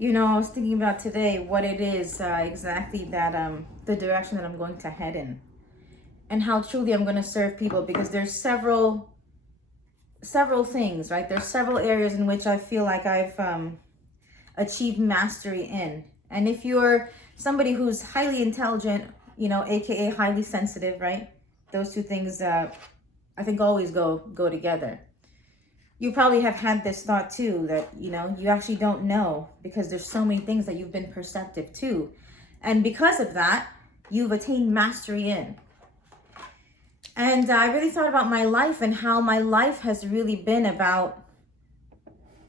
I was thinking about today what it is exactly that the direction that I'm going to head in, and how truly I'm going to serve people, because there's several things, right? There's several areas in which I feel like I've achieved mastery in. And if you're somebody who's highly intelligent, aka highly sensitive, right? Those two things I think always go together. You probably have had this thought too, that you actually don't know, because there's so many things that you've been perceptive to, and because of that you've attained mastery in. And I really thought about my life and how my life has really been about,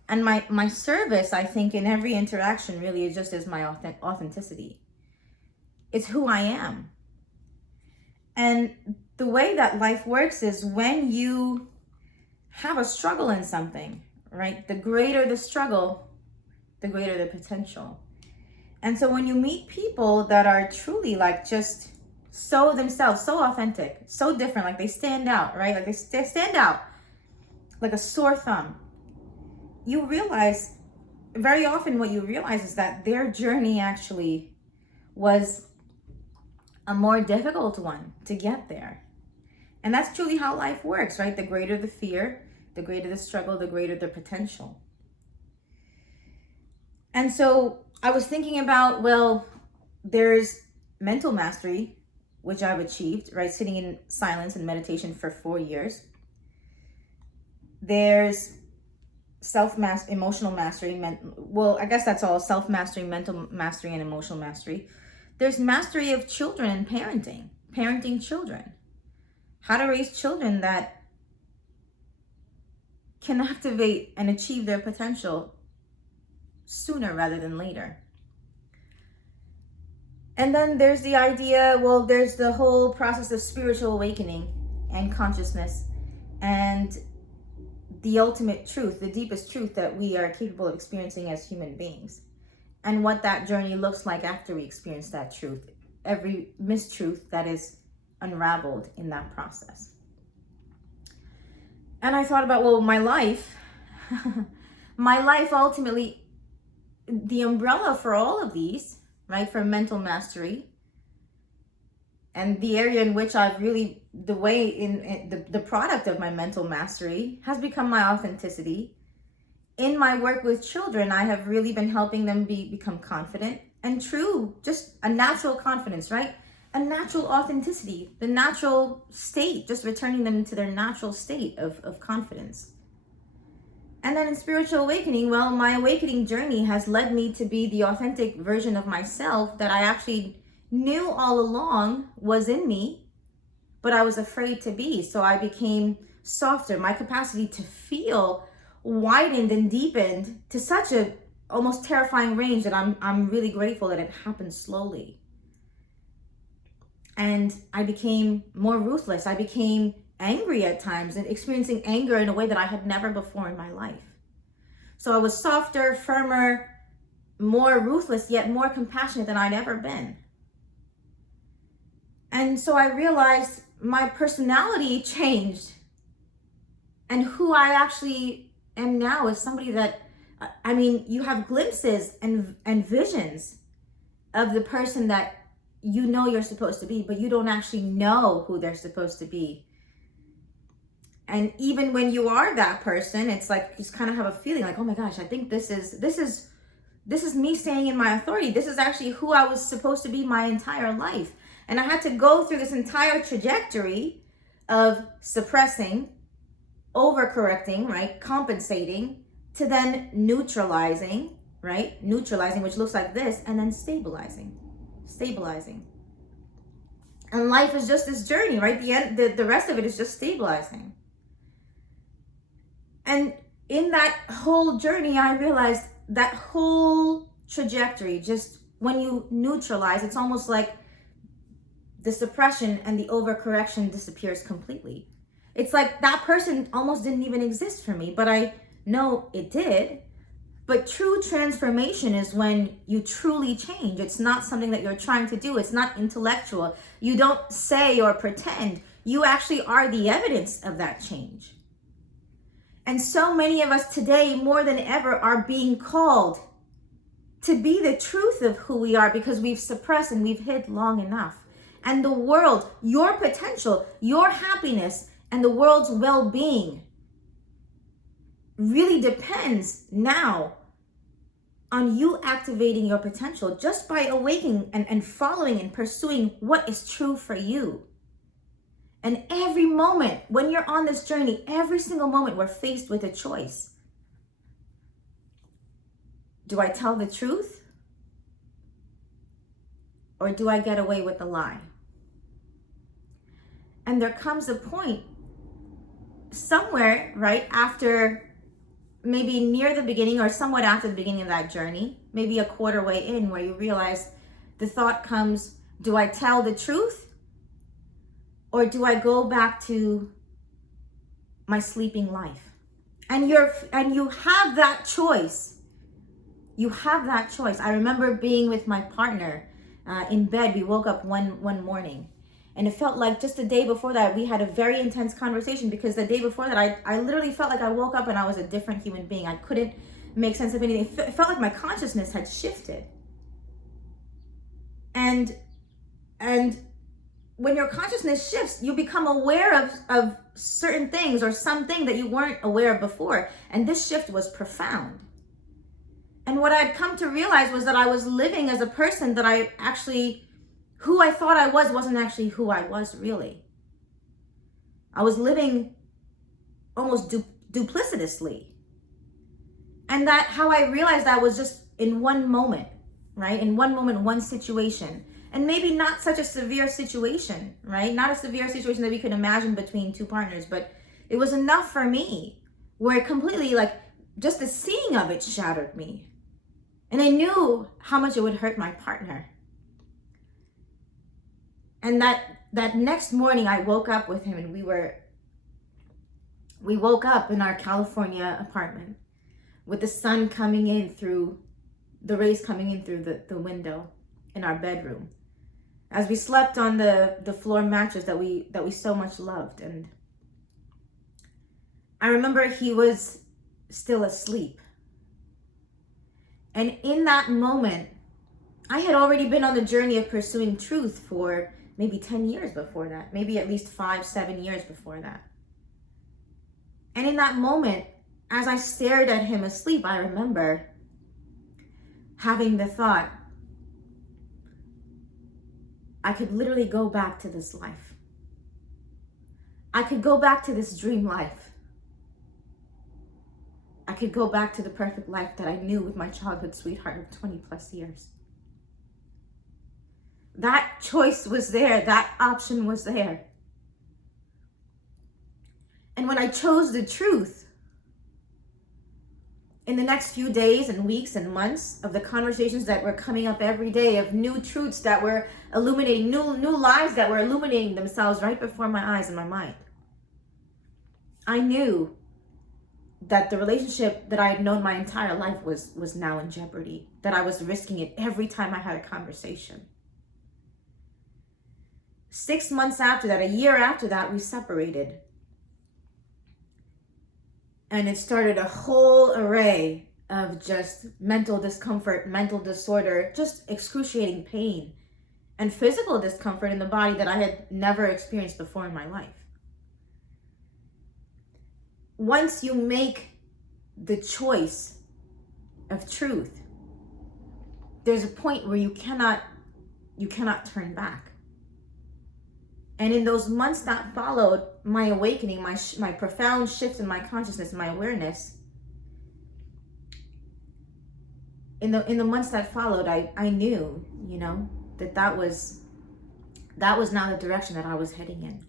and my service, I think, in every interaction really is just as my authenticity. It's who I am. And the way that life works is when you have a struggle in something, right? The greater the struggle, the greater the potential. And so when you meet people that are truly like just so themselves, so authentic, so different, like they stand out, right? Like they stand out like a sore thumb. You realize, very often what you realize is that their journey actually was a more difficult one to get there. And that's truly how life works, right? The greater the fear, the greater the struggle, the greater the potential. And so I was thinking about, well, there's mental mastery, which I've achieved, right? Sitting in silence and meditation for 4 years. There's emotional mastery. I guess that's all: self-mastery, mental mastery, and emotional mastery. There's mastery of children and parenting children. How to raise children that can activate and achieve their potential sooner rather than later. And then there's the idea, well, there's the whole process of spiritual awakening and consciousness, and the ultimate truth, the deepest truth that we are capable of experiencing as human beings, and what that journey looks like after we experience that truth, every mistruth that is unraveled in that process. And I thought about, well, my life ultimately, the umbrella for all of these, right, for mental mastery, and the area in which I've really, the product of my mental mastery has become my authenticity. In my work with children, I have really been helping them become confident and true, just a natural confidence, right? A natural authenticity, the natural state, just returning them to their natural state of confidence. And then in spiritual awakening, well, my awakening journey has led me to be the authentic version of myself that I actually knew all along was in me, but I was afraid to be. So I became softer. My capacity to feel widened and deepened to such a almost terrifying range that I'm really grateful that it happened slowly. And I became more ruthless. I became angry at times, and experiencing anger in a way that I had never before in my life. So I was softer, firmer, more ruthless, yet more compassionate than I'd ever been. And so I realized my personality changed, and who I actually am now is somebody that, you have glimpses and visions of the person that you know you're supposed to be, but you don't actually know who they're supposed to be. And even when you are that person, it's like you just kind of have a feeling like, oh my gosh, I think this is me staying in my authority. This is actually who I was supposed to be my entire life. And I had to go through this entire trajectory of suppressing, overcorrecting, right? Compensating, to then neutralizing, right? Neutralizing, which looks like this, and then stabilizing. And life is just this journey, right? The rest of it is just stabilizing. And in that whole journey, I realized that whole trajectory, just when you neutralize, it's almost like the suppression and the overcorrection disappears completely. It's like that person almost didn't even exist for me, but I know it did. But true transformation is when you truly change. It's not something that you're trying to do. It's not intellectual. You don't say or pretend. You actually are the evidence of that change. And so many of us today, more than ever, are being called to be the truth of who we are because we've suppressed and we've hid long enough. And the world, your potential, your happiness, and the world's well-being really depends now on you activating your potential just by awakening and following and pursuing what is true for you. And every moment when you're on this journey, every single moment we're faced with a choice. Do I tell the truth? Or do I get away with a lie? And there comes a point somewhere, right, after maybe near the beginning or somewhat after the beginning of that journey, maybe a quarter way in, where you realize the thought comes, do I tell the truth? Or do I go back to my sleeping life? And you have that choice. You have that choice. I remember being with my partner in bed. We woke up one morning, and it felt like just the day before that we had a very intense conversation, because the day before that I literally felt like I woke up and I was a different human being. I couldn't make sense of anything. It felt like my consciousness had shifted. And when your consciousness shifts, you become aware of certain things or something that you weren't aware of before. And this shift was profound. And what I'd come to realize was that I was living as a person that who I thought I was wasn't actually who I was really. I was living almost duplicitously. And that how I realized that was just in one moment, right? In one moment, one situation. And maybe not such a severe situation, right? Not a severe situation that we could imagine between two partners, but it was enough for me where it completely, like, just the seeing of it shattered me. And I knew how much it would hurt my partner. And that next morning I woke up with him, and we woke up in our California apartment with the sun coming in through, the rays coming in through the window in our bedroom, as we slept on the floor mattress that we so much loved. And I remember he was still asleep. And in that moment, I had already been on the journey of pursuing truth for maybe 10 years before that, maybe at least 5-7 years before that. And in that moment, as I stared at him asleep, I remember having the thought, I could literally go back to this life. I could go back to this dream life. I could go back to the perfect life that I knew with my childhood sweetheart of 20 plus years. That choice was there. That option was there. And when I chose the truth, in the next few days and weeks and months of the conversations that were coming up every day, of new truths that were illuminating, new lives that were illuminating themselves right before my eyes and my mind, I knew that the relationship that I had known my entire life was now in jeopardy, that I was risking it every time I had a conversation. 6 months after that, a year after that, we separated. And it started a whole array of just mental discomfort, mental disorder, just excruciating pain and physical discomfort in the body that I had never experienced before in my life. Once you make the choice of truth, there's a point where you cannot turn back. And in those months that followed my awakening, my profound shift in my consciousness, my awareness, in the months that followed, I knew, that was now the direction that I was heading in.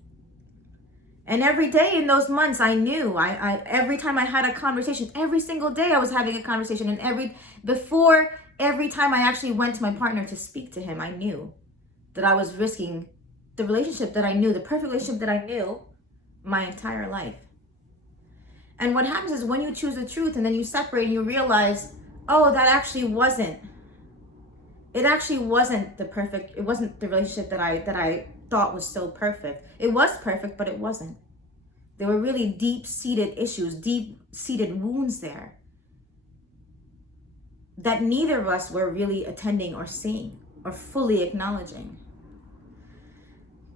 And every day in those months, I knew, every time I had a conversation, every single day I was having a conversation, and every time I actually went to my partner to speak to him, I knew that I was risking the relationship that I knew, the perfect relationship that I knew my entire life. And what happens is when you choose the truth and then you separate and you realize, oh, that actually wasn't the relationship that I thought was so perfect. It was perfect, but it wasn't. There were really deep-seated issues, deep-seated wounds there that neither of us were really attending or seeing or fully acknowledging.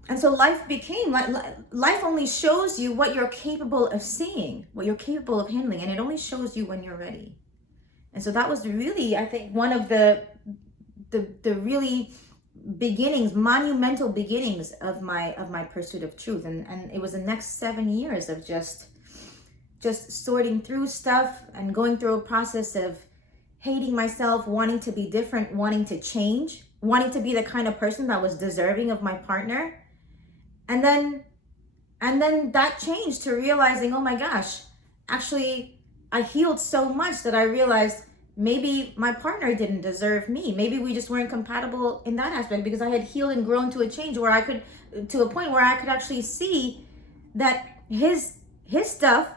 And so life became like, life only shows you what you're capable of seeing, what you're capable of handling, and it only shows you when you're ready. And so that was really, I think, one of the really beginnings, monumental beginnings of my pursuit of truth. And it was the next 7 years of just sorting through stuff and going through a process of hating myself, wanting to be different, wanting to change, wanting to be the kind of person that was deserving of my partner. And then that changed to realizing, oh my gosh, actually I healed so much that I realized maybe my partner didn't deserve me. Maybe we just weren't compatible in that aspect, because I had healed and grown to a change where to a point where I could actually see that his stuff,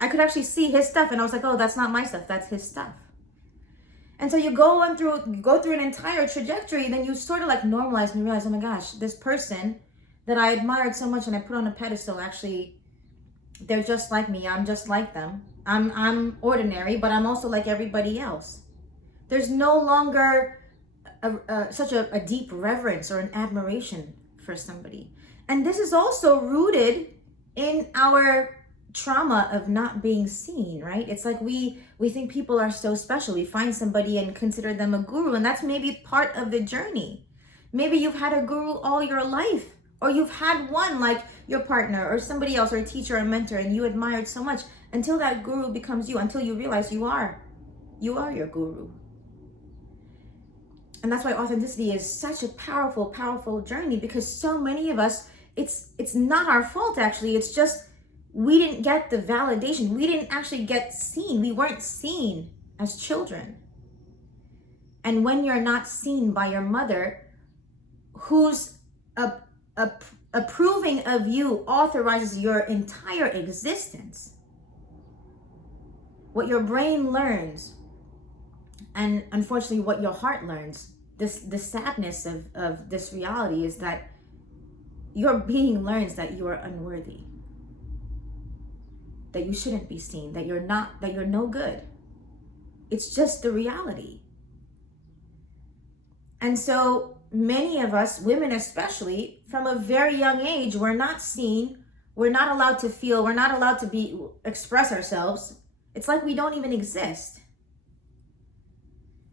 I could actually see his stuff, and I was like, oh, that's not my stuff, that's his stuff. And so you go through an entire trajectory, and then you sort of like normalize and realize, oh my gosh, this person that I admired so much and I put on a pedestal, actually, they're just like me. I'm just like them. I'm ordinary, but I'm also like everybody else. There's no longer such a deep reverence or an admiration for somebody. And this is also rooted in our trauma of not being seen, right? It's like we think people are so special. We find somebody and consider them a guru, and that's maybe part of the journey. Maybe you've had a guru all your life, or you've had one like your partner or somebody else or a teacher or a mentor, and you admired so much until that guru becomes you, until you realize you are your guru. And that's why authenticity is such a powerful, powerful journey, because so many of us, it's not our fault actually. It's just we didn't get the validation. We didn't actually get seen. We weren't seen as children. And when you're not seen by your mother, who's approving of you authorizes your entire existence. What your brain learns, and unfortunately what your heart learns, the sadness of this reality is that your being learns that you are unworthy, that you shouldn't be seen, that you're no good. It's just the reality. And so many of us, women especially, from a very young age, we're not seen, we're not allowed to feel, we're not allowed to express ourselves. It's like we don't even exist.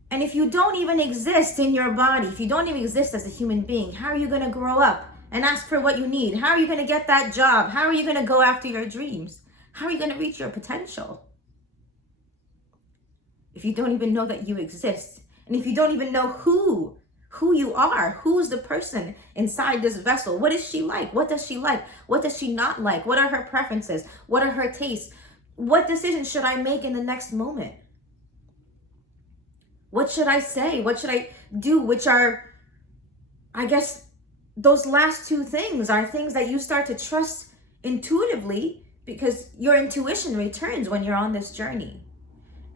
And if you don't even exist in your body, if you don't even exist as a human being, how are you going to grow up and ask for what you need? How are you going to get that job? How are you going to go after your dreams? How are you going to reach your potential? If you don't even know that you exist, and if you don't even know who you are, who's the person inside this vessel? What is she like? What does she like? What does she not like? What are her preferences? What are her tastes? What decisions should I make in the next moment? What should I say? What should I do? Which are, I guess, those last two things are things that you start to trust intuitively, because your intuition returns when you're on this journey.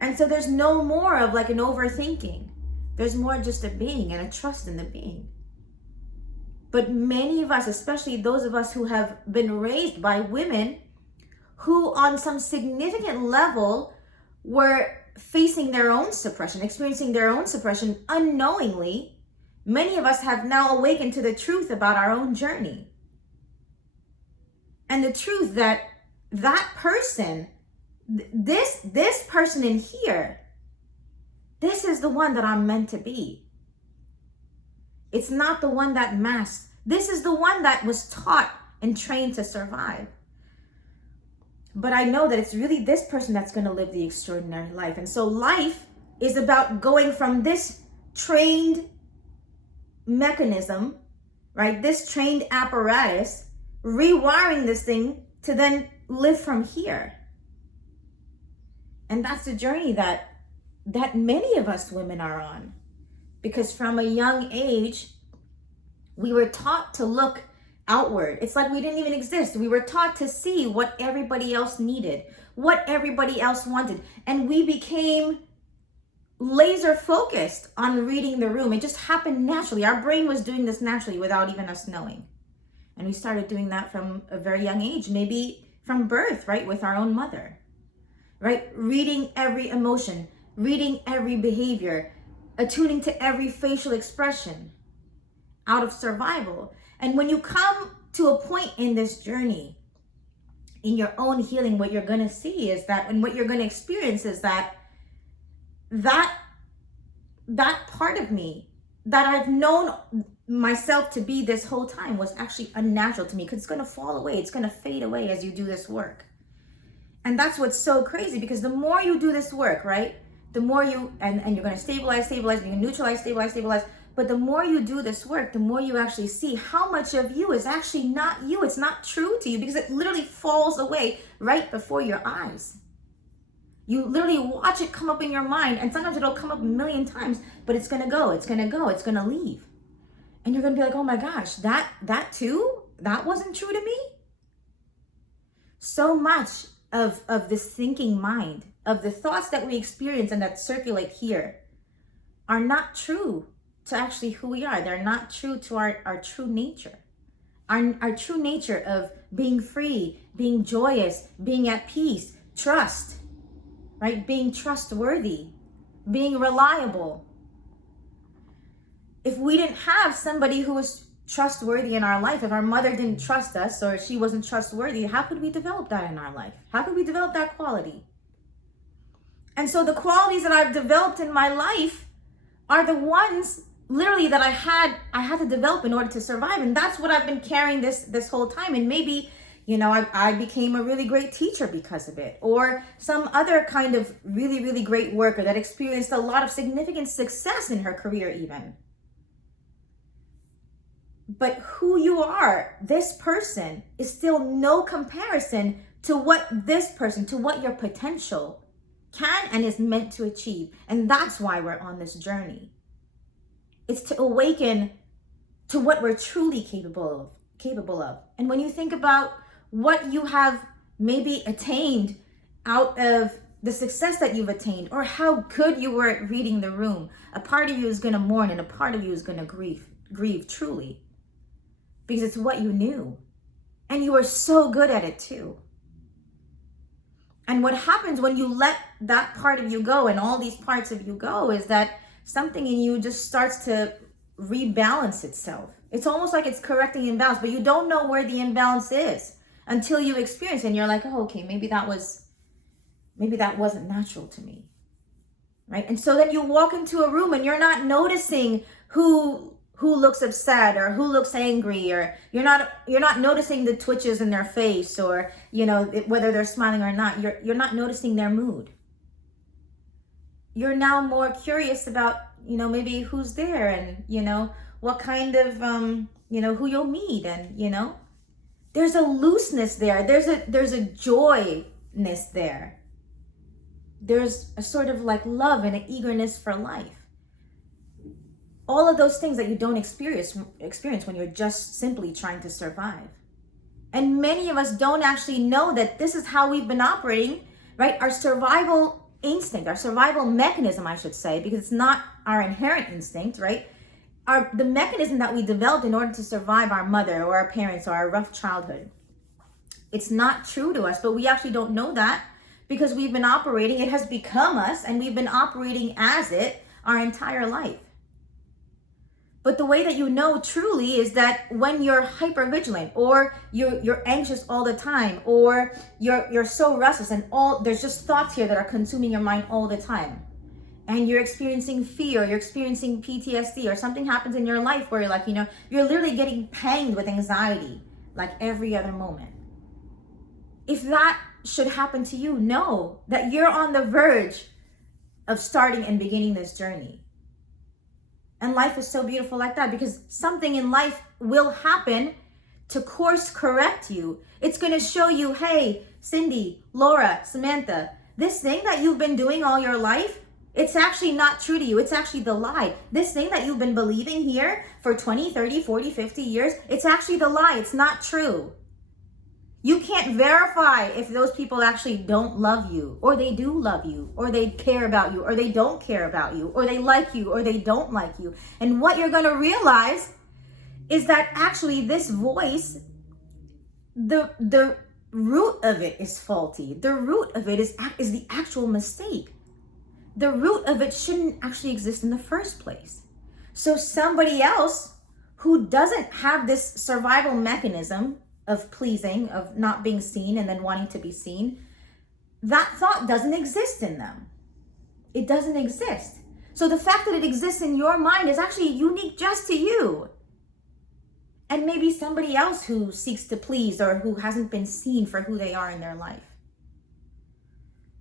And so there's no more of like an overthinking. There's more just a being and a trust in the being. But many of us, especially those of us who have been raised by women who on some significant level were facing their own suppression, experiencing their own suppression unknowingly, many of us have now awakened to the truth about our own journey. And the truth that person, this person in here, this is the one that I'm meant to be. It's not the one that masks. This is the one that was taught and trained to survive. But I know that it's really this person that's going to live the extraordinary life. And so life is about going from this trained mechanism, right? This trained apparatus, rewiring this thing to then live from here. And that's the journey that many of us women are on. Because from a young age, we were taught to look outward. It's like we didn't even exist. We were taught to see what everybody else needed, what everybody else wanted. And we became laser focused on reading the room. It just happened naturally. Our brain was doing this naturally without even us knowing. And we started doing that from a very young age, maybe from birth, right? With our own mother, right? Reading every emotion, reading every behavior, attuning to every facial expression out of survival. And when you come to a point in this journey, in your own healing, what you're going to see is that, and what you're going to experience is that part of me that I've known myself to be this whole time was actually unnatural to me, because it's going to fall away. It's going to fade away as you do this work. And that's what's so crazy, because the more you do this work, right? The more you, and you're going to stabilize, you're going to neutralize, stabilize. But the more you do this work, the more you actually see how much of you is actually not you. It's not true to you, because it literally falls away right before your eyes. You literally watch it come up in your mind, and sometimes it'll come up a million times, but it's going to go, it's going to leave. And you're going to be like, oh my gosh, that too? That wasn't true to me? So much of this thinking mind, of the thoughts that we experience and that circulate here, are not true to actually who we are. They're not true to our true nature. Our true nature of being free, being joyous, being at peace, trust, right? Being trustworthy, being reliable. If we didn't have somebody who was trustworthy in our life, if our mother didn't trust us, or she wasn't trustworthy, how could we develop that in our life? How could we develop that quality? And so the qualities that I've developed in my life are the ones literally that I had to develop in order to survive. And that's what I've been carrying this whole time. And maybe, I became a really great teacher because of it, or some other kind of really, really great worker that experienced a lot of significant success in her career even. But who you are, this person, is still no comparison to what this person, to what your potential can and is meant to achieve. And that's why we're on this journey. It's to awaken to what we're truly capable of. And when you think about what you have maybe attained out of the success that you've attained, or how good you were at reading the room, a part of you is going to mourn, and a part of you is going to grieve truly. Because it's what you knew. And you were so good at it too. And what happens when you let that part of you go, and all these parts of you go, is that something in you just starts to rebalance itself. It's almost like it's correcting imbalance, but you don't know where the imbalance is until you experience it. And you're like, oh, okay, maybe that wasn't natural to me. Right? And so then you walk into a room and you're not noticing who looks upset or who looks angry, or you're not noticing the twitches in their face, or whether they're smiling or not. You're not noticing their mood. You're now more curious about maybe who's there, and what kind of who you'll meet, and there's a looseness there. There's a joyness there. There's a sort of like love and an eagerness for life. All of those things that you don't experience when you're just simply trying to survive. And many of us don't actually know that this is how we've been operating, right? Our survival instinct, our survival mechanism, I should say, because it's not our inherent instinct, right? The mechanism that we developed in order to survive our mother or our parents or our rough childhood. It's not true to us, but we actually don't know that, because we've been operating, it has become us, and we've been operating as it our entire life. But the way that you know truly is that when you're hypervigilant, or you're anxious all the time, or you're so restless, and there's just thoughts here that are consuming your mind all the time, and you're experiencing fear, you're experiencing PTSD, or something happens in your life where you're like, you're literally getting panged with anxiety like every other moment. If that should happen to you, know that you're on the verge of starting and beginning this journey. And life is so beautiful like that, because something in life will happen to course correct you. It's going to show you, hey, Cindy, Laura, Samantha, this thing that you've been doing all your life, it's actually not true to you. It's actually the lie. This thing that you've been believing here for 20, 30, 40, 50 years, it's actually the lie. It's not true. You can't verify if those people actually don't love you, or they do love you, or they care about you, or they don't care about you, or they like you, or they don't like you. And what you're going to realize is that actually this voice, the root of it is faulty. The root of it is the actual mistake. the root of it shouldn't actually exist in the first place. So somebody else who doesn't have this survival mechanism of pleasing, of not being seen and then wanting to be seen, that thought doesn't exist in them. It doesn't exist. So the fact that it exists in your mind is actually unique just to you. And maybe somebody else who seeks to please or who hasn't been seen for who they are in their life.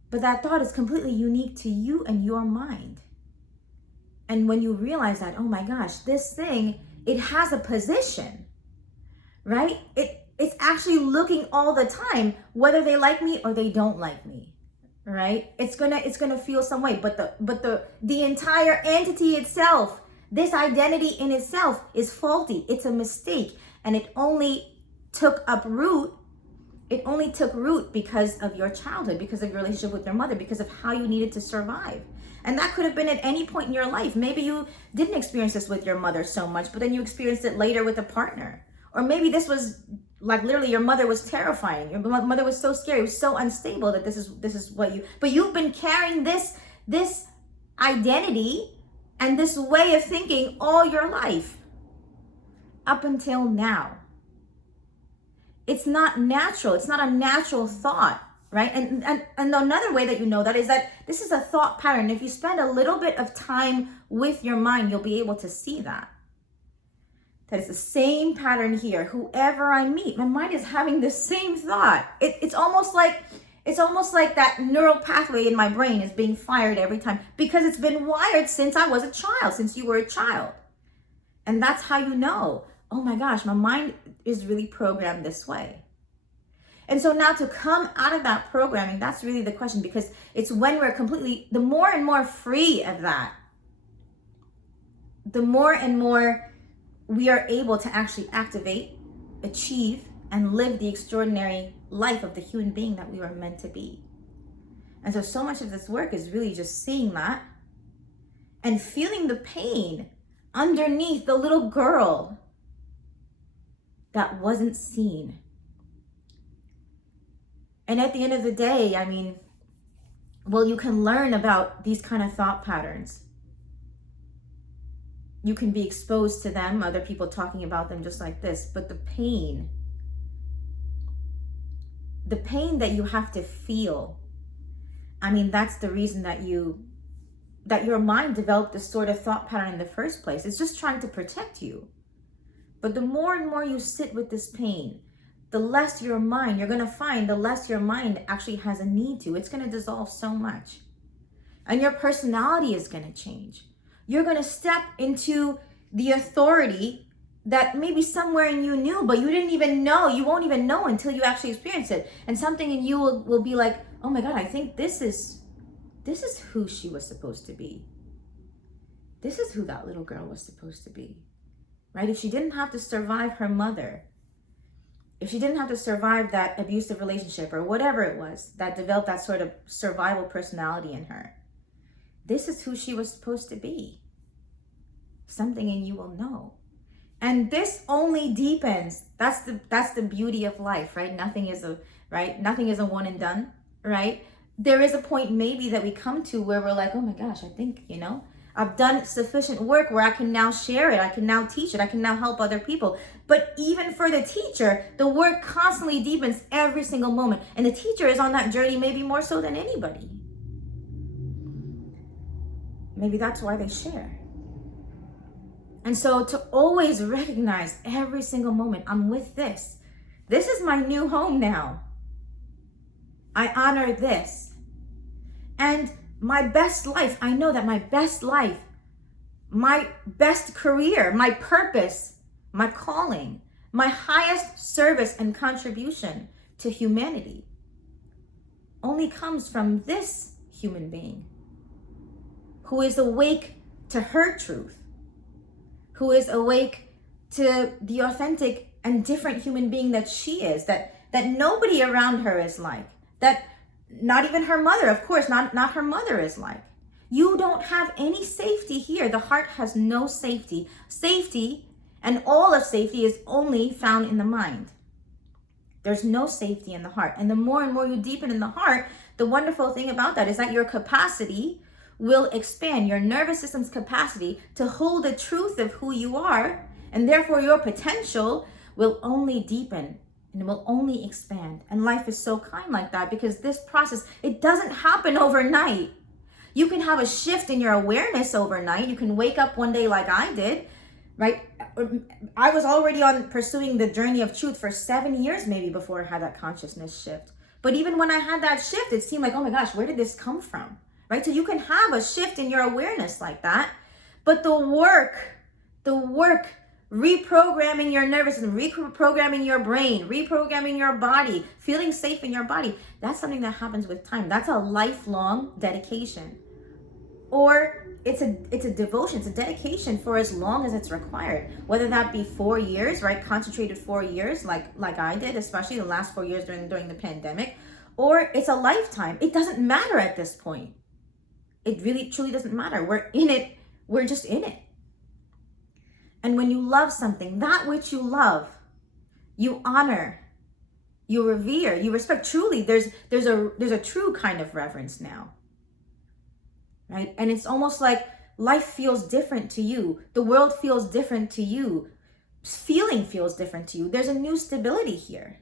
But that thought is completely unique to you and your mind. And when you realize that, oh my gosh, this thing, it has a position, right? It's actually looking all the time, whether they like me or they don't like me, right? It's gonna feel some way, but the entire entity itself, this identity in itself is faulty. It's a mistake, and it only took root because of your childhood, because of your relationship with your mother, because of how you needed to survive. And that could have been at any point in your life. Maybe you didn't experience this with your mother so much, but then you experienced it later with a partner. Or maybe this was like literally your mother was terrifying. Your mother was so scary, it was so unstable that this is what but you've been carrying this identity and this way of thinking all your life up until now. It's not natural. It's not a natural thought, right? And another way that you know that is that this is a thought pattern. If you spend a little bit of time with your mind, you'll be able to see that. That is the same pattern here. Whoever I meet, my mind is having the same thought. It's almost like that neural pathway in my brain is being fired every time because it's been wired since I was a child, since you were a child. And that's how you know, oh my gosh, my mind is really programmed this way. And so now to come out of that programming, that's really the question, because it's when we're the more and more free of that, the more and more we are able to actually activate, achieve, and live the extraordinary life of the human being that we were meant to be. And so much of this work is really just seeing that and feeling the pain underneath the little girl that wasn't seen. And at the end of the day, I mean, well, you can learn about these kind of thought patterns. You can be exposed to them, other people talking about them just like this, but the pain that you have to feel, I mean, that's the reason that your mind developed this sort of thought pattern in the first place. It's just trying to protect you. But the more and more you sit with this pain, the less your mind, you're going to find the less your mind actually has a need to. It's going to dissolve so much. And your personality is going to change. You're going to step into the authority that maybe somewhere in you knew, but you didn't even know. You won't even know until you actually experience it. And something in you will be like, oh my God, I think this is who she was supposed to be. This is who that little girl was supposed to be. Right? If she didn't have to survive her mother, if she didn't have to survive that abusive relationship or whatever it was that developed that sort of survival personality in her, this is who she was supposed to be. Something in you will know. And this only deepens. That's the beauty of life, right? Nothing is a one and done, right? There is a point maybe that we come to where we're like, oh my gosh, I think, I've done sufficient work where I can now share it. I can now teach it. I can now help other people. But even for the teacher, the work constantly deepens every single moment. And the teacher is on that journey maybe more so than anybody. Maybe that's why they share. And so to always recognize every single moment, I'm with this. This is my new home now. I honor this. And my best life, I know that my best life, my best career, my purpose, my calling, my highest service and contribution to humanity only comes from this human being who is awake to her truth, who is awake to the authentic and different human being that she is, that nobody around her is like, that not even her mother, of course, not her mother is like. You don't have any safety here. The heart has no safety. Safety and all of safety is only found in the mind. There's no safety in the heart. And the more and more you deepen in the heart, the wonderful thing about that is that your capacity will expand. Your nervous system's capacity to hold the truth of who you are, and therefore your potential, will only deepen and it will only expand. And life is so kind like that, because this process, it doesn't happen overnight. You can have a shift in your awareness overnight. You can wake up one day like I did, right? I was already on pursuing the journey of truth for 7 years maybe before I had that consciousness shift. But even when I had that shift, it seemed like, oh my gosh, where did this come from? Right? So you can have a shift in your awareness like that. But the work, reprogramming your nervous system, reprogramming your brain, reprogramming your body, feeling safe in your body, that's something that happens with time. That's a lifelong dedication. Or it's a devotion, it's a dedication for as long as it's required. Whether that be 4 years, right? Concentrated 4 years, like I did, especially the last 4 years during the pandemic, or it's a lifetime. It doesn't matter at this point. It really truly doesn't matter. We're in it. We're just in it. And when you love something, that which you love, you honor, you revere, you respect. Truly, there's a true kind of reverence now, right? And it's almost like life feels different to you. The world feels different to you. Feeling feels different to you. There's a new stability here.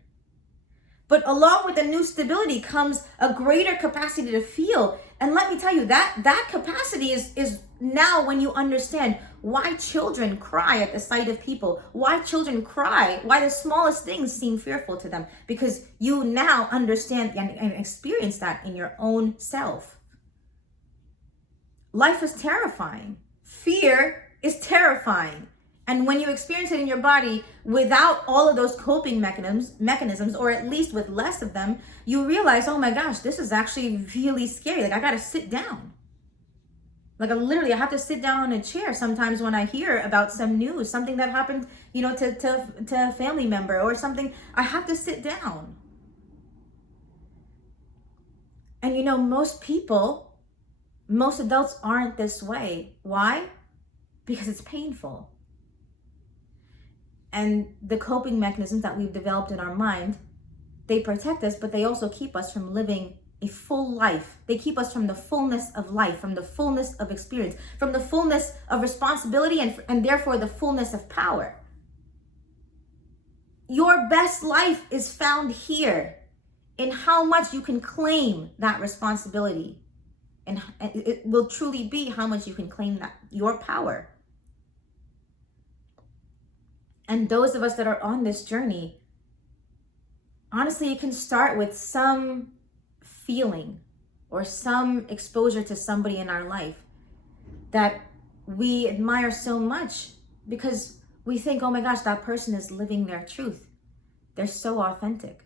But along with the new stability comes a greater capacity to feel. And let me tell you, that capacity is now when you understand why children cry at the sight of people, why children cry, why the smallest things seem fearful to them, because you now understand and experience that in your own self. Life is terrifying. Fear is terrifying. And when you experience it in your body without all of those coping mechanisms, or at least with less of them, you realize, oh my gosh, this is actually really scary. Like, I got to sit down. Like, I have to sit down on a chair sometimes when I hear about some news, something that happened, to a family member or something. I have to sit down. And most adults aren't this way. Why? Because it's painful. And the coping mechanisms that we've developed in our mind, they protect us, but they also keep us from living a full life. They keep us from the fullness of life, from the fullness of experience, from the fullness of responsibility, and therefore the fullness of power. Your best life is found here in how much you can claim that responsibility. And it will truly be how much you can claim that, your power. And those of us that are on this journey, honestly, it can start with some feeling or some exposure to somebody in our life that we admire so much, because we think, oh my gosh, that person is living their truth. They're so authentic.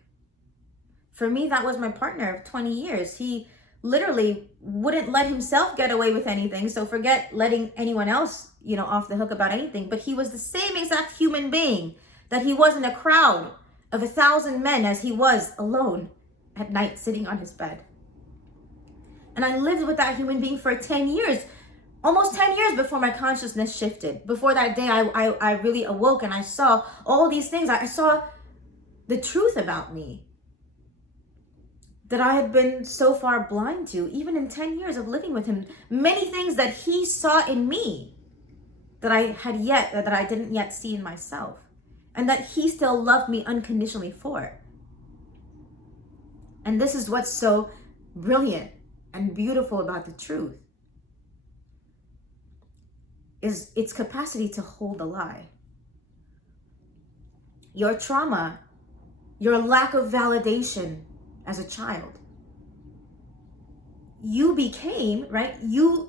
For me, that was my partner of 20 years. He literally wouldn't let himself get away with anything. So forget letting anyone else, off the hook about anything. But he was the same exact human being that he was in a crowd of 1,000 men as he was alone at night sitting on his bed. And I lived with that human being for 10 years, almost 10 years before my consciousness shifted. Before that day, I really awoke and I saw all these things. I saw the truth about me that I had been so far blind to, even in 10 years of living with him. Many things that he saw in me that I didn't yet see in myself, and that he still loved me unconditionally for. And this is what's so brilliant and beautiful about the truth, is its capacity to hold a lie. Your trauma, your lack of validation as a child, you became, right? You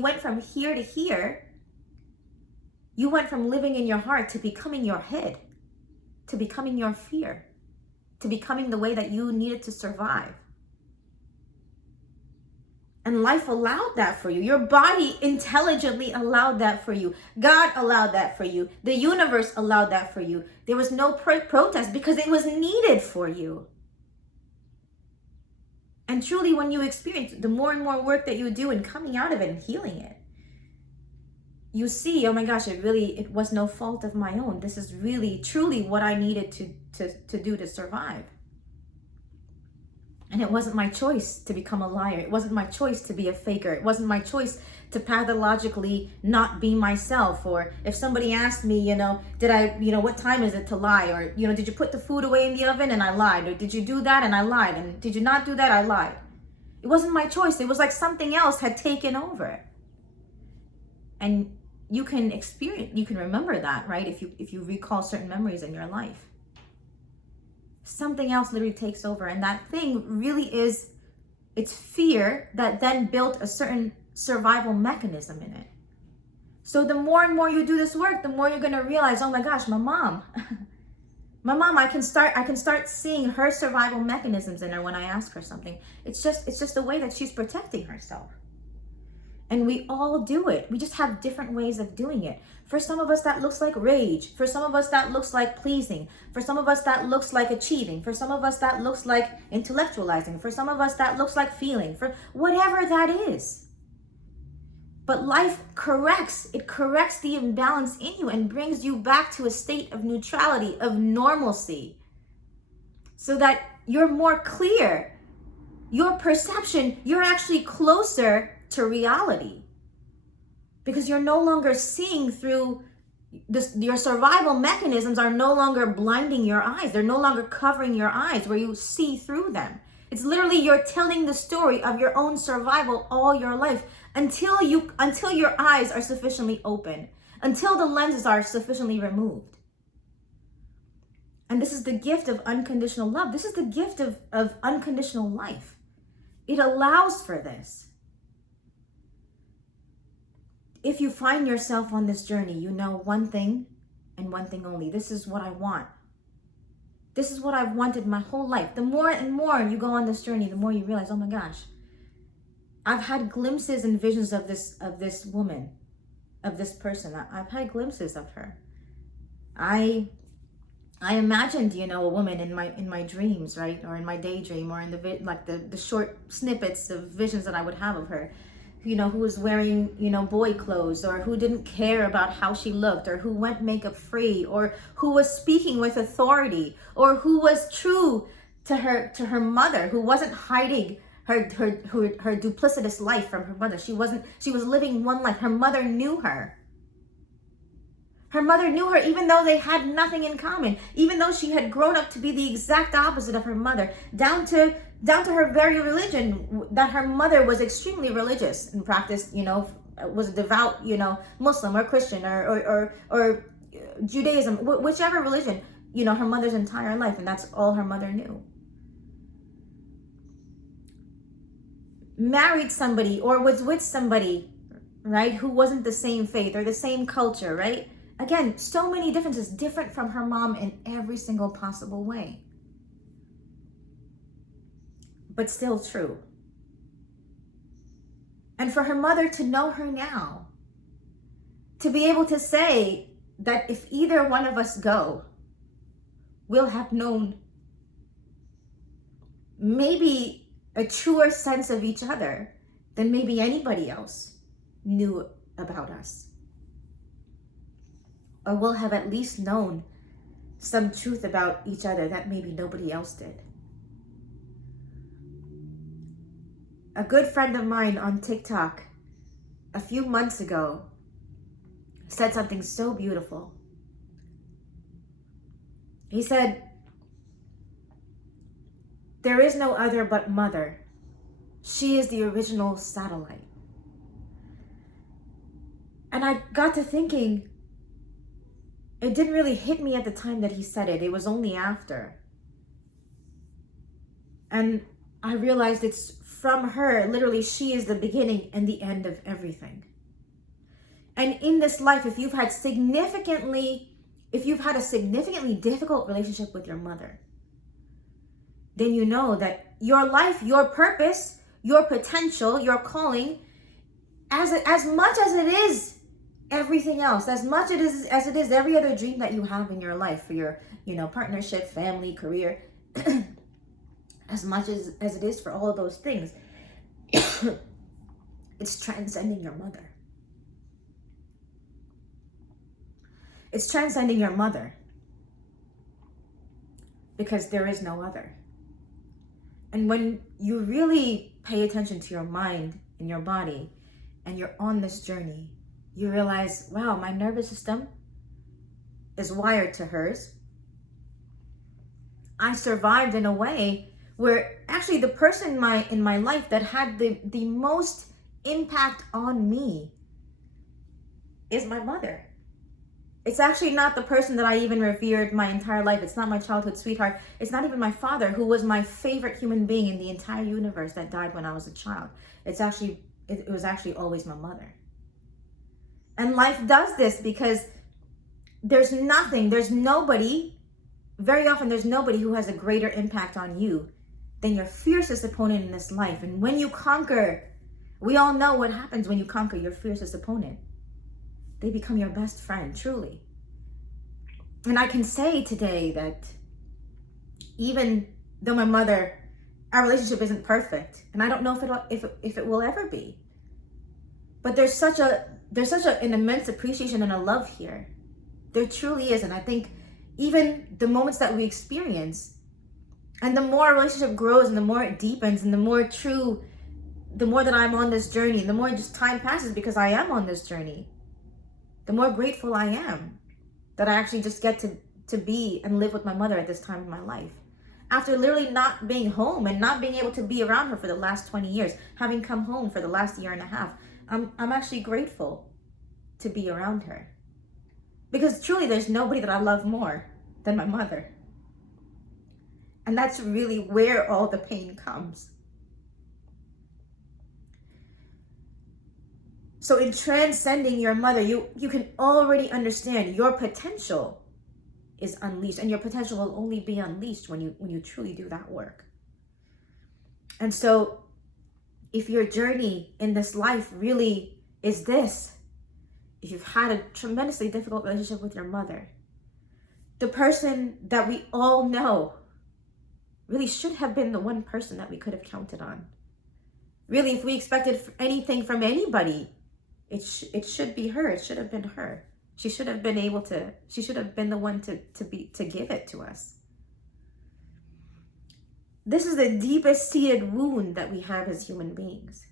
went from here to here. You went from living in your heart to becoming your head, to becoming your fear, to becoming the way that you needed to survive. And life allowed that for you. Your body intelligently allowed that for you. God allowed that for you. The universe allowed that for you. There was no protest because it was needed for you. And truly, when you experience the more and more work that you do in coming out of it and healing it, you see, oh my gosh, it was no fault of my own. This is really, truly what I needed to do to survive. And it wasn't my choice to become a liar. It wasn't my choice to be a faker. It wasn't my choice to pathologically not be myself. Or if somebody asked me, did I, what time is it, to lie? Or, did you put the food away in the oven? And I lied. Or did you do that? And I lied. And did you not do that? I lied. It wasn't my choice. It was like something else had taken over. And you can remember that, right? If you recall certain memories in your life. Something else literally takes over, and that thing really is, it's fear that then built a certain survival mechanism in it. So the more and more you do this work, the more you're going to realize, oh my gosh, my mom, I can start seeing her survival mechanisms in her when I ask her something. It's just a way that she's protecting herself. And we all do it. We just have different ways of doing it. For some of us, that looks like rage. For some of us, that looks like pleasing. For some of us, that looks like achieving. For some of us, that looks like intellectualizing. For some of us, that looks like feeling. For whatever that is. But life corrects. It corrects the imbalance in you and brings you back to a state of neutrality, of normalcy. So that you're more clear. Your perception, you're actually closer to reality, because you're no longer seeing through this. Your survival mechanisms are no longer blinding your eyes. They're no longer covering your eyes where you see through them. It's literally you're telling the story of your own survival all your life until your eyes are sufficiently open, until the lenses are sufficiently removed. And this is the gift of unconditional love. This is the gift of unconditional life. It allows for this. If you find yourself on this journey, you know one thing and one thing only. This is what I want. This is what I've wanted my whole life. The more and more you go on this journey, the more you realize, oh my gosh, I've had glimpses and visions of this woman, of this person. I've had glimpses of her. I imagined, a woman in my dreams, right? Or in my daydream, or in the short snippets of visions that I would have of her. Who was wearing, boy clothes, or who didn't care about how she looked, or who went makeup free, or who was speaking with authority, or who was true to her mother, who wasn't hiding her duplicitous life from her mother. She was living one life. Her mother knew her. Her mother knew her even though they had nothing in common, even though she had grown up to be the exact opposite of her mother, down to her very religion, that her mother was extremely religious and practiced, was a devout, Muslim or Christian or Judaism, whichever religion, her mother's entire life. And that's all her mother knew. Married somebody or was with somebody, right, who wasn't the same faith or the same culture, right? Again, so many differences, different from her mom in every single possible way. But still true. And for her mother to know her now, to be able to say that if either one of us go, we'll have known maybe a truer sense of each other than maybe anybody else knew about us. Or we'll have at least known some truth about each other that maybe nobody else did. A good friend of mine on TikTok a few months ago said something so beautiful. He said, "There is no other but mother. She is the original satellite." And I got to thinking, it didn't really hit me at the time that he said it. It was only after. And I realized it's from her. Literally, she is the beginning and the end of everything. And in this life, if you've had a significantly difficult relationship with your mother, then you know that your life, your purpose, your potential, your calling, as much as it is everything else, as much as it is every other dream that you have in your life, for your, partnership, family, career, as much as it is for all of those things, it's transcending your mother. It's transcending your mother, because there is no other. And when you really pay attention to your mind and your body, and you're on this journey, you realize, wow, my nervous system is wired to hers. I survived in a way where actually the person in my life that had the most impact on me is my mother. It's actually not the person that I even revered my entire life. It's not my childhood sweetheart. It's not even my father, who was my favorite human being in the entire universe, that died when I was a child. It was actually always my mother. And life does this because there's nobody, very often there's nobody who has a greater impact on you than your fiercest opponent in this life. And when you conquer, we all know what happens when you conquer your fiercest opponent. They become your best friend, truly. And I can say today that even though my mother, our relationship isn't perfect, and I don't know if it will ever be, but there's such an immense appreciation and a love here. There truly is. And I think even the moments that we experience, and the more our relationship grows and the more it deepens and the more that I'm on this journey, the more just time passes because I am on this journey, the more grateful I am that I actually just get to be and live with my mother at this time in my life. After literally not being home and not being able to be around her for the last 20 years, having come home for the last year and a half, I'm actually grateful to be around her. Because truly there's nobody that I love more than my mother. And that's really where all the pain comes. So in transcending your mother, you can already understand your potential is unleashed, and your potential will only be unleashed when you truly do that work. And so if your journey in this life really is this, if you've had a tremendously difficult relationship with your mother, the person that we all know really should have been the one person that we could have counted on. Really, if we expected anything from anybody, it should be her. It should have been her. She should have been the one to give it to us. This is the deepest seated wound that we have as human beings.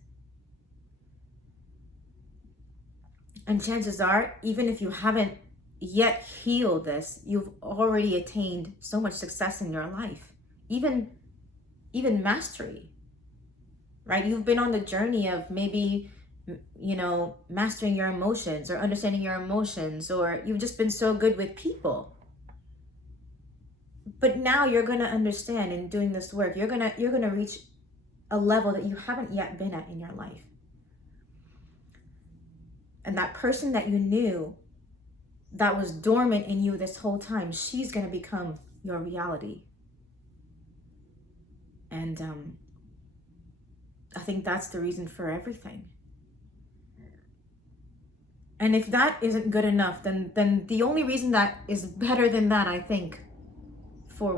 And chances are, even if you haven't yet healed this, you've already attained so much success in your life. Even mastery, right? You've been on the journey of maybe, mastering your emotions or understanding your emotions, or you've just been so good with people. But now you're going to understand, in doing this work, you're going to reach a level that you haven't yet been at in your life. And that person that you knew that was dormant in you this whole time, she's going to become your reality. And I think that's the reason for everything. And if that isn't good enough, then the only reason that is better than that, I think, for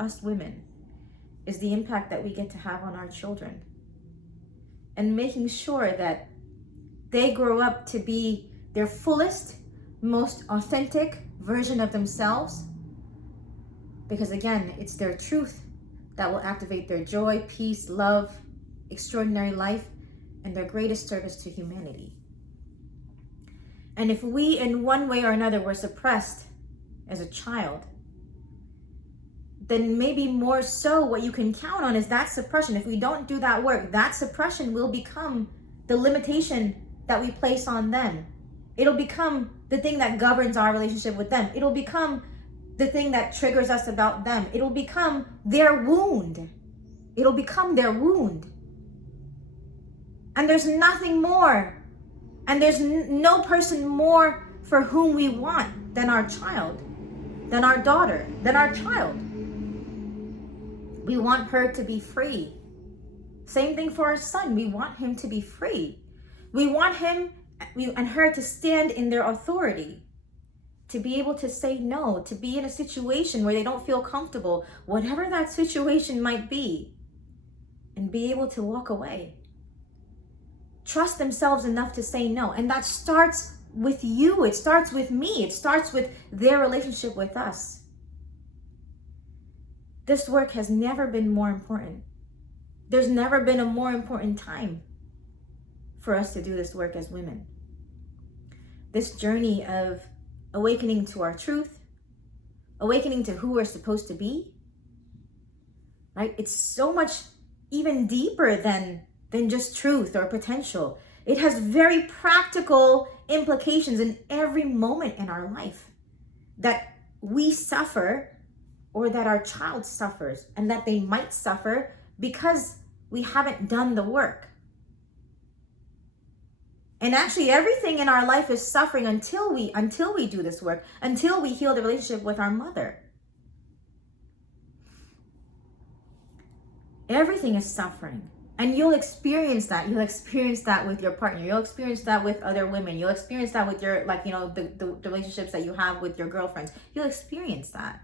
us women, is the impact that we get to have on our children. And making sure that they grow up to be their fullest, most authentic version of themselves. Because again, it's their truth that will activate their joy, peace, love, extraordinary life, and their greatest service to humanity. And if we, in one way or another, were suppressed as a child, then maybe more so what you can count on is that suppression. If we don't do that work, that suppression will become the limitation that we place on them. It'll become the thing that governs our relationship with them. It'll become the thing that triggers us about them. It'll become their wound. It'll become their wound. And there's nothing more. And there's no person more for whom we want than our child, than our daughter, than our child. We want her to be free. Same thing for our son. We want him to be free. We want him and her to stand in their authority, to be able to say no, to be in a situation where they don't feel comfortable, whatever that situation might be, and be able to walk away. Trust themselves enough to say no. And that starts with you. It starts with me. It starts with their relationship with us. This work has never been more important there's never been a more important time for us to do this work as women. This journey of awakening to our truth, awakening to who we're supposed to be, right? It's so much even deeper than just truth or potential. It has very practical implications in every moment in our life that we suffer, or that our child suffers, and that they might suffer because we haven't done the work. And actually everything in our life is suffering until we do this work, until we heal the relationship with our mother. Everything is suffering. And you'll experience that. You'll experience that with your partner. You'll experience that with other women. You'll experience that with your, like, the relationships that you have with your girlfriends. You'll experience that.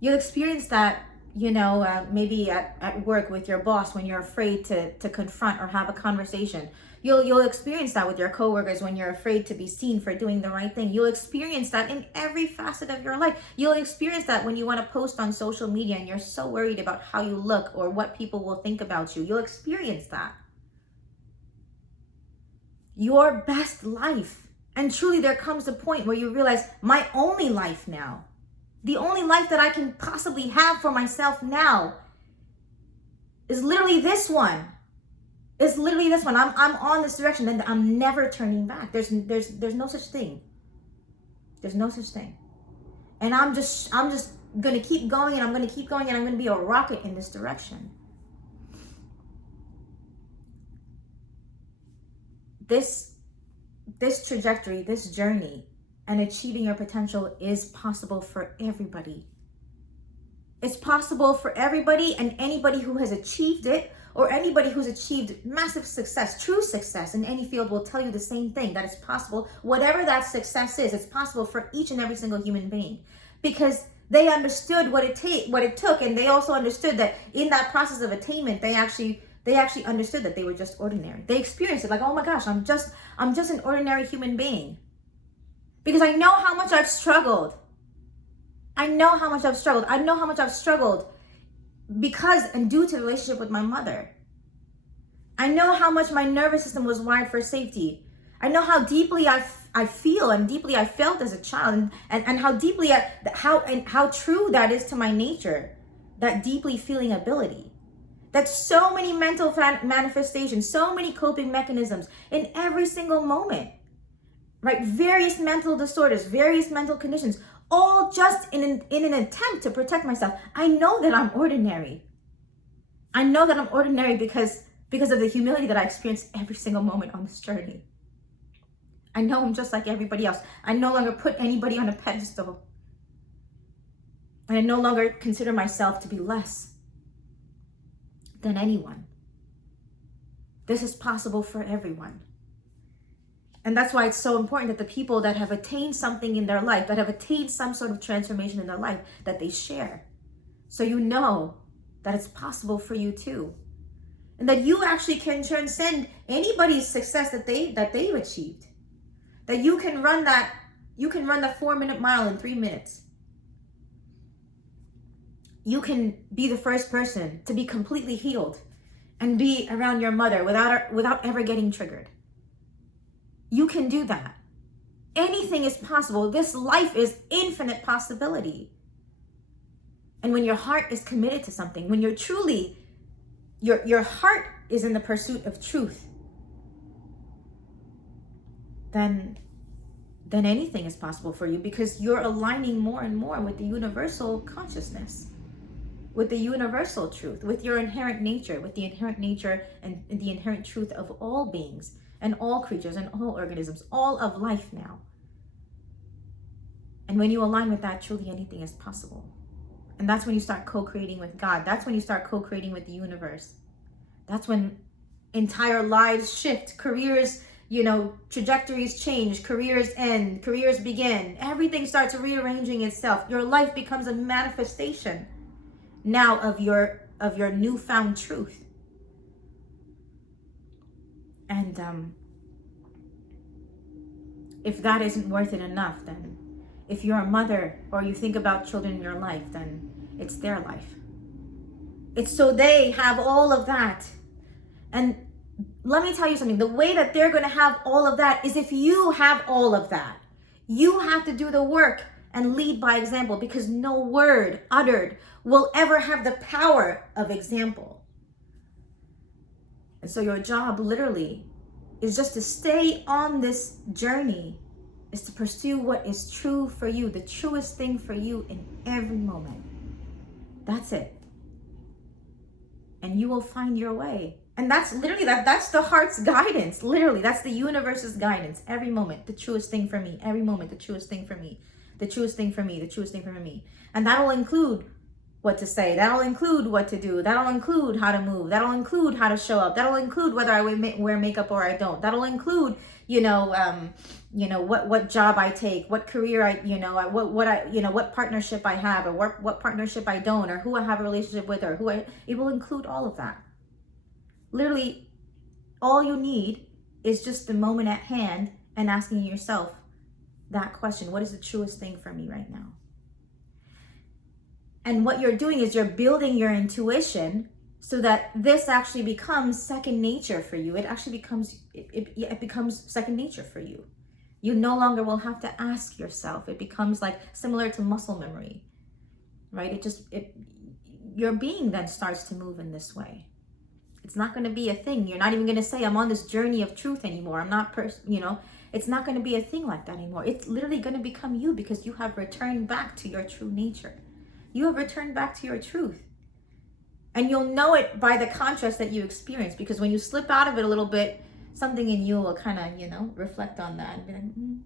You'll experience that, maybe at work with your boss when you're afraid to confront or have a conversation. You'll experience that with your coworkers when you're afraid to be seen for doing the right thing. You'll experience that in every facet of your life. You'll experience that when you want to post on social media and you're so worried about how you look or what people will think about you. You'll experience that. Your best life. And truly there comes a point where you realize, my only life now, the only life that I can possibly have for myself now is literally this one. It's literally this one. I'm on this direction and I'm never turning back. There's no such thing. There's no such thing. And I'm just gonna keep going, and I'm gonna keep going, and I'm gonna be a rocket in this direction. This trajectory, this journey, and achieving your potential is possible for everybody. It's possible for everybody, and anybody who has achieved it, or anybody who's achieved massive success, true success in any field, will tell you the same thing, that it's possible. Whatever that success is, it's possible for each and every single human being, because they understood what it took, and they also understood that in that process of attainment, they actually understood that they were just ordinary. They experienced it like, oh my gosh, I'm just an ordinary human being. Because I know how much I've struggled. I know how much I've struggled because and due to the relationship with my mother. I know how much my nervous system was wired for safety. I know how deeply I feel and deeply I felt as a child, and how deeply how true that is to my nature, that deeply feeling ability. That's so many mental manifestations, so many coping mechanisms in every single moment, right? Various mental disorders, various mental conditions, all just in an attempt to protect myself. I know that I'm ordinary. I know that I'm ordinary because of the humility that I experience every single moment on this journey. I know I'm just like everybody else. I no longer put anybody on a pedestal. And I no longer consider myself to be less than anyone. This is possible for everyone. And that's why it's so important that the people that have attained something in their life, that have attained some sort of transformation in their life, that they share. So you know that it's possible for you too. And that you actually can transcend anybody's success that they've achieved. That you can run the 4-minute mile in 3 minutes. You can be the first person to be completely healed and be around your mother without ever getting triggered. You can do that. Anything is possible. This life is infinite possibility. And when your heart is committed to something, when you're truly, your heart is in the pursuit of truth, then anything is possible for you, because you're aligning more and more with the universal consciousness, with the universal truth, with your inherent nature, with the inherent nature and the inherent truth of all beings and all creatures and all organisms, all of life now. And when you align with that, truly anything is possible. And that's when you start co-creating with God. That's when you start co-creating with the universe. That's when entire lives shift, careers, trajectories change, careers end, careers begin. Everything starts rearranging itself. Your life becomes a manifestation now of your newfound truth. And if that isn't worth it enough, then if you're a mother or you think about children in your life, then it's their life. It's so they have all of that. And let me tell you something, the way that they're going to have all of that is if you have all of that. You have to do the work and lead by example, because no word uttered will ever have the power of example. And so your job literally is just to stay on this journey, is to pursue what is true for you, the truest thing for you in every moment. That's it. And you will find your way. And that's literally, that's the heart's guidance. Literally, that's the universe's guidance. Every moment, the truest thing for me. Every moment, the truest thing for me. The truest thing for me. The truest thing for me. And that'll include what to say. That'll include what to do. That'll include how to move. That'll include how to show up. That'll include whether I wear makeup or I don't. That'll include, what job I take, what career what partnership I have, or what partnership I don't, or who I have a relationship with, or it will include all of that. Literally, all you need is just the moment at hand and asking yourself that question: what is the truest thing for me right now? And what you're doing is you're building your intuition so that this actually becomes second nature for you. It actually becomes, it becomes second nature for you. You no longer will have to ask yourself. It becomes like similar to muscle memory, right? Your being then starts to move in this way. It's not going to be a thing. You're not even going to say, I'm on this journey of truth anymore. I'm not, it's not going to be a thing like that anymore. It's literally going to become you, because you have returned back to your true nature. You have returned back to your truth. And you'll know it by the contrast that you experience, because when you slip out of it a little bit, something in you will kind of, reflect on that and be like,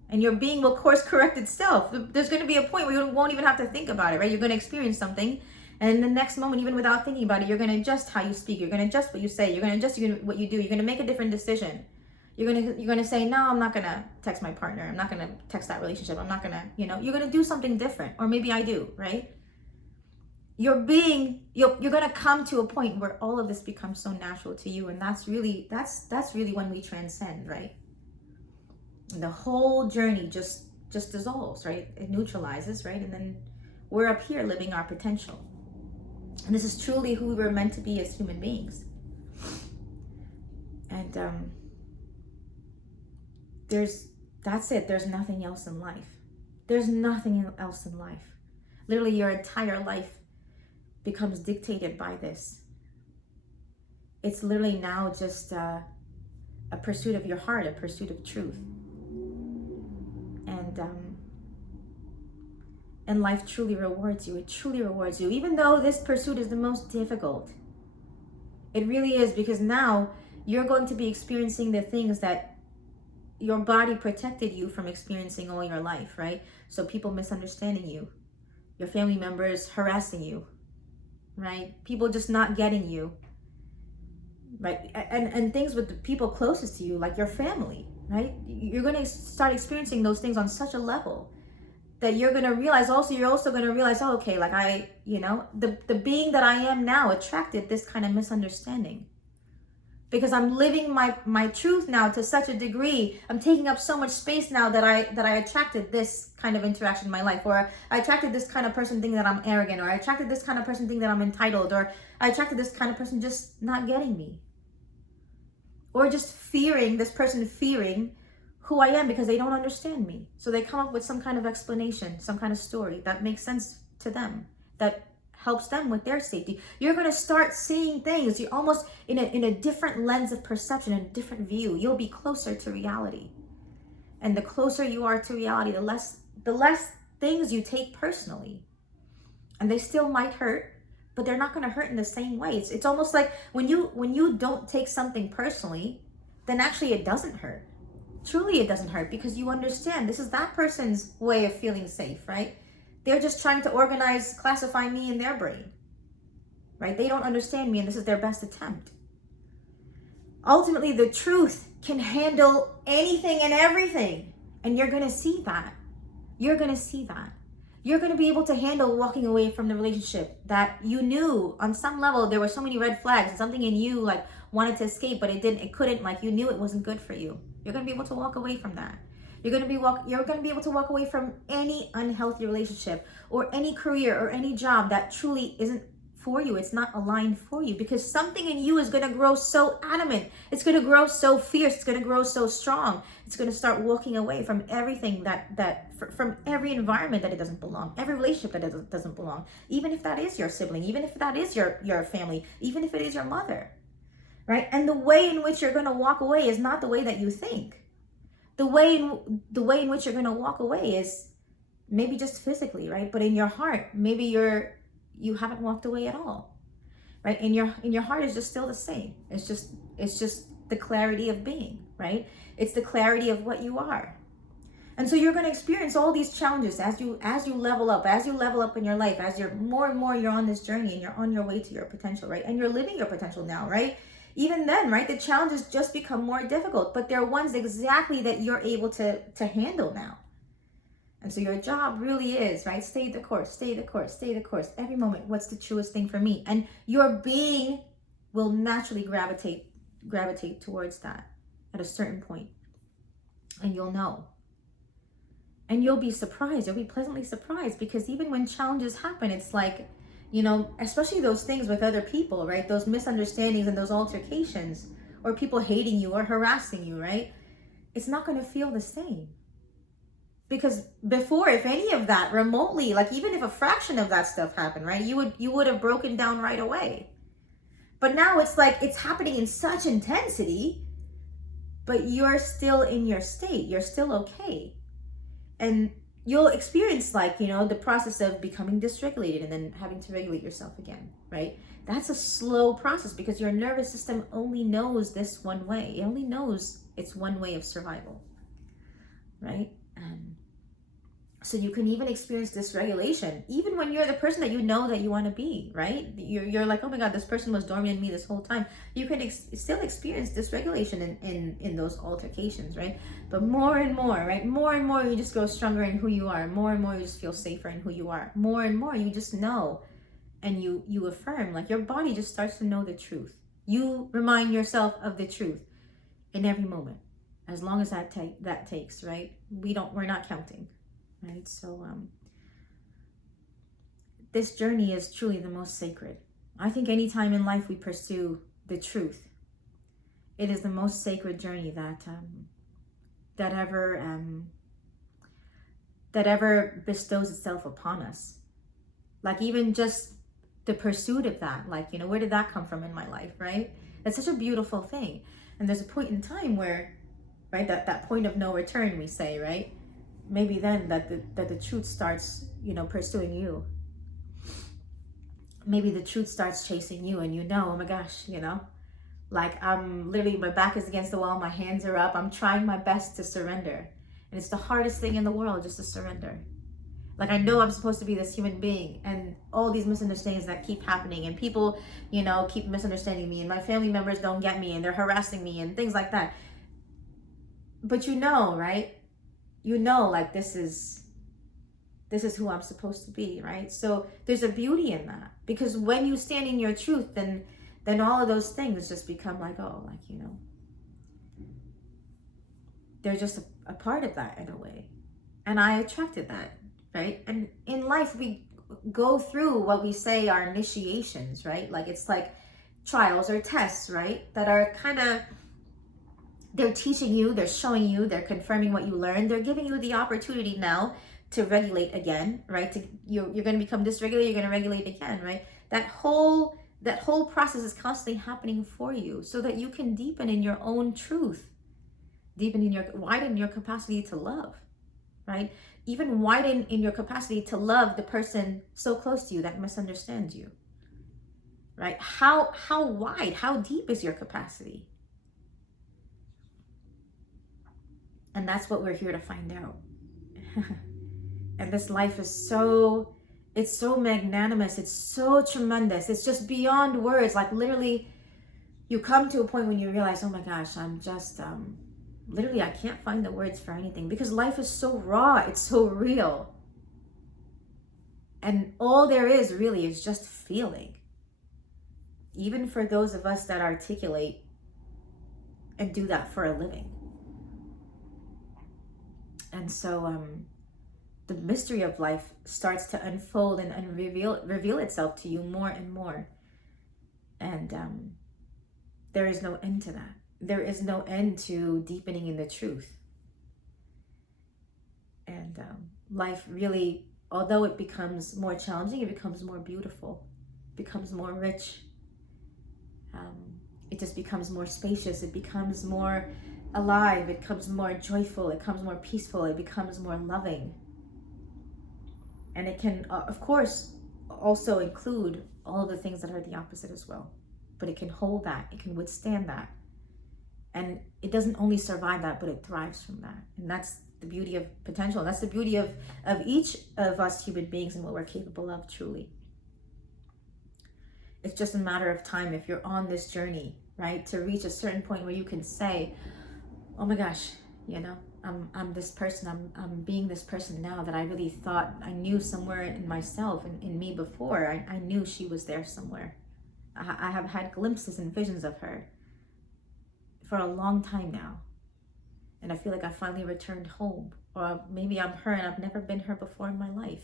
and your being will course correct itself. There's going to be a point where you won't even have to think about it, right? You're going to experience something. And in the next moment, even without thinking about it, you're going to adjust how you speak. You're going to adjust what you say. You're going to adjust what you do. You're going to make a different decision. You're going to say, no, I'm not going to text my partner. I'm not going to text that relationship. I'm not going to, you're going to do something different. Or maybe I do, right? You're going to come to a point where all of this becomes so natural to you. And that's really when we transcend, right? And the whole journey just dissolves, right? It neutralizes, right? And then we're up here living our potential. And this is truly who we were meant to be as human beings. And that's it. There's nothing else in life. There's nothing else in life. Literally, your entire life becomes dictated by this. It's literally now just a pursuit of your heart, a pursuit of truth. And life truly rewards you. It truly rewards you, even though this pursuit is the most difficult. It really is, because now you're going to be experiencing the things that your body protected you from experiencing all your life, right? So people misunderstanding you, your family members harassing you, right? People just not getting you, right? And things with the people closest to you, like your family, right? You're going to start experiencing those things on such a level that you're going to realize you're also going to realize, oh, okay, like the being that I am now attracted this kind of misunderstanding, because I'm living my truth now to such a degree. I'm taking up so much space now that I attracted this kind of interaction in my life, or I attracted this kind of person thinking that I'm arrogant, or I attracted this kind of person thinking that I'm entitled, or I attracted this kind of person just not getting me, or just fearing who I am because they don't understand me. So they come up with some kind of explanation, some kind of story that makes sense to them, that helps them with their safety. You're going to start seeing things. You're almost in a different lens of perception, a different view. You'll be closer to reality. And the closer you are to reality, the less things you take personally. And they still might hurt, but they're not going to hurt in the same way. It's almost like when you don't take something personally, then actually it doesn't hurt. Truly, it doesn't hurt, because you understand this is that person's way of feeling safe, right? They're just trying to classify me in their brain, right? They don't understand me, and this is their best attempt. Ultimately, the truth can handle anything and everything, and you're going to see that. You're going to see that. You're going to be able to handle walking away from the relationship that you knew on some level there were so many red flags, and something in you like wanted to escape, but it couldn't, like you knew it wasn't good for you. You're going to be able to walk away from that. You're going to be able to walk away from any unhealthy relationship, or any career, or any job that truly isn't for you. It's not aligned for you, because something in you is going to grow so adamant. It's going to grow so fierce. It's going to grow so strong. It's going to start walking away from everything from every environment that it doesn't belong, every relationship that it doesn't belong, even if that is your sibling, even if that is your family, even if it is your mother, right? And the way in which you're going to walk away is not the way that you think. The way in which you're going to walk away is maybe just physically, right? But in your heart, maybe you haven't walked away at all, right? In your heart is just still the same. It's just the clarity of being, right? It's the clarity of what you are. And so you're going to experience all these challenges as you level up in your life, as you're more and more you're on this journey and you're on your way to your potential, right? And you're living your potential now, right? Even then, right, the challenges just become more difficult, but they're ones exactly that you're able to handle now. And so your job really is, right, stay the course, stay the course, stay the course. Every moment, what's the truest thing for me? And your being will naturally gravitate towards that at a certain point. And you'll know. And you'll be surprised. You'll be pleasantly surprised, because even when challenges happen, it's like, you know, especially those things with other people, right? Those misunderstandings and those altercations, or people hating you or harassing you, right? It's not going to feel the same. Because before, if any of that remotely, like even if a fraction of that stuff happened, right, you would have broken down right away. But now it's like it's happening in such intensity, but you're still in your state. You're still okay. And you'll experience, like, you know, the process of becoming dysregulated and then having to regulate yourself again, right? That's a slow process, because your nervous system only knows this one way. It only knows it's one way of survival, right? So you can even experience dysregulation, even when you're the person that you know that you want to be, right? You're like, oh my God, this person was dormant in me this whole time. You can still experience dysregulation in those altercations, right? But more and more, right? More and more you just grow stronger in who you are. More and more you just feel safer in who you are. More and more you just know, and you affirm, like your body just starts to know the truth. You remind yourself of the truth in every moment, as long as that takes, right? We're not counting. Right? So this journey is truly the most sacred. I think any time in life we pursue the truth, it is the most sacred journey that ever bestows itself upon us. Like even just the pursuit of that, like, you know, where did that come from in my life, right? It's such a beautiful thing. And there's a point in time where, right, that point of no return, we say, right? Maybe then that the truth starts, you know, pursuing you. Maybe the truth starts chasing you, and you know, oh my gosh, you know, like I'm literally, my back is against the wall, my hands are up, I'm trying my best to surrender. And it's the hardest thing in the world, just to surrender. Like, I know I'm supposed to be this human being, and all these misunderstandings that keep happening, and people, you know, keep misunderstanding me, and my family members don't get me, and they're harassing me and things like that. But you know, right? You know, like this is who I'm supposed to be, right? So there's a beauty in that, because when you stand in your truth, then all of those things just become like, oh, like, you know, they're just a part of that in a way. And I attracted that, right? And in life, we go through what we say are initiations, right? Like it's like trials or tests, right? That are kind of, they're teaching you, they're showing you, they're confirming what you learned. They're giving you the opportunity now to regulate again, right? You're going to become dysregulated, you're going to regulate again, right? That whole process is constantly happening for you, so that you can deepen in your own truth, widen your capacity to love, right? Even widen in your capacity to love the person so close to you that misunderstands you, right? How wide, how deep is your capacity? And that's what we're here to find out. And this life is so magnanimous. It's so tremendous. It's just beyond words. Like literally, you come to a point when you realize, oh my gosh, I'm just, literally, I can't find the words for anything, because life is so raw. It's so real. And all there is really is just feeling. Even for those of us that articulate and do that for a living. And so the mystery of life starts to unfold and reveal itself to you more and more. And there is no end to that. There is no end to deepening in the truth. And life really, although it becomes more challenging, it becomes more beautiful, becomes more rich. It just becomes more spacious. It becomes more alive. It becomes more joyful. It becomes more peaceful. It becomes more loving. And it can, of course, also include all of the things that are the opposite as well. But it can hold that. It can withstand that. And it doesn't only survive that, but it thrives from that. And that's the beauty of potential. That's the beauty of each of us human beings and what we're capable of, truly. It's just a matter of time if you're on this journey, right? To reach a certain point where you can say, oh my gosh, you know, I'm this person, I'm being this person now that I really thought I knew somewhere in myself and in me before. I knew she was there somewhere. I have had glimpses and visions of her for a long time now. And I feel like I finally returned home. Or maybe I'm her and I've never been her before in my life.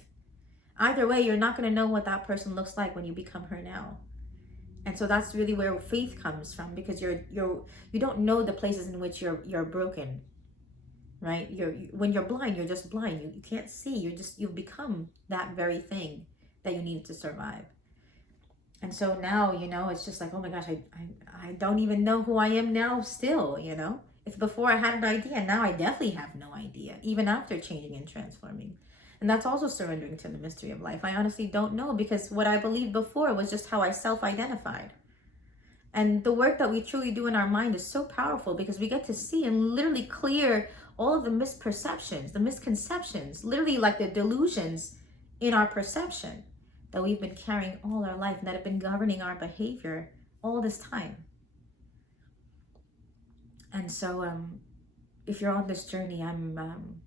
Either way, you're not going to know what that person looks like when you become her now. And so that's really where faith comes from, because you don't know the places in which you're broken, right? When you're blind, you're just blind. You can't see. You've become that very thing that you needed to survive. And so now, you know, it's just like, oh my gosh, I don't even know who I am now still, you know? If before I had an idea, now I definitely have no idea, even after changing and transforming. And that's also surrendering to the mystery of life. I honestly don't know, because what I believed before was just how I self-identified. And the work that we truly do in our mind is so powerful, because we get to see and literally clear all of the misperceptions, the misconceptions, literally like the delusions in our perception that we've been carrying all our life and that have been governing our behavior all this time. And so if you're on this journey, I'm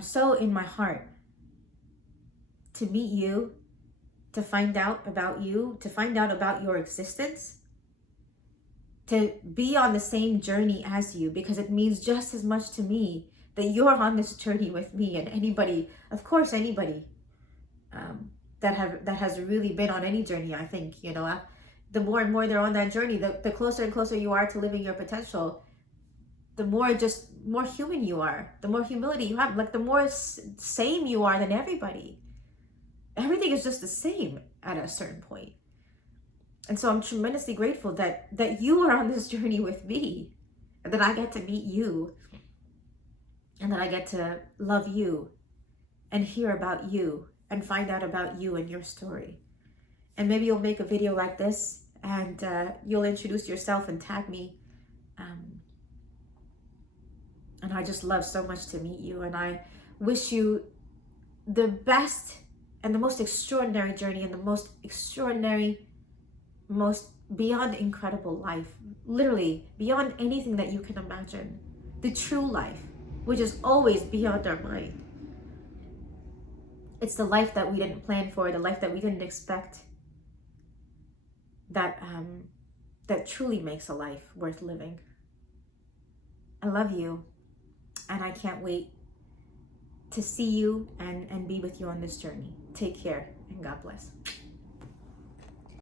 so in my heart to meet you, to find out about you, to find out about your existence, to be on the same journey as you, because it means just as much to me that you're on this journey with me, and anybody, of course, anybody that has really been on any journey. I think, you know, the more and more they're on that journey, the closer and closer you are to living your potential, the more human you are, the more humility you have, like the more same you are than everybody. Everything is just the same at a certain point. And so I'm tremendously grateful that you are on this journey with me, and that I get to meet you, and that I get to love you and hear about you and find out about you and your story. And maybe you'll make a video like this and you'll introduce yourself and tag me. And I just love so much to meet you. And I wish you the best and the most extraordinary journey and the most extraordinary, most beyond incredible life. Literally beyond anything that you can imagine. The true life, which is always beyond our mind. It's the life that we didn't plan for, the life that we didn't expect, that truly makes a life worth living. I love you, and I can't wait to see you and be with you on this journey. Take care, and God bless.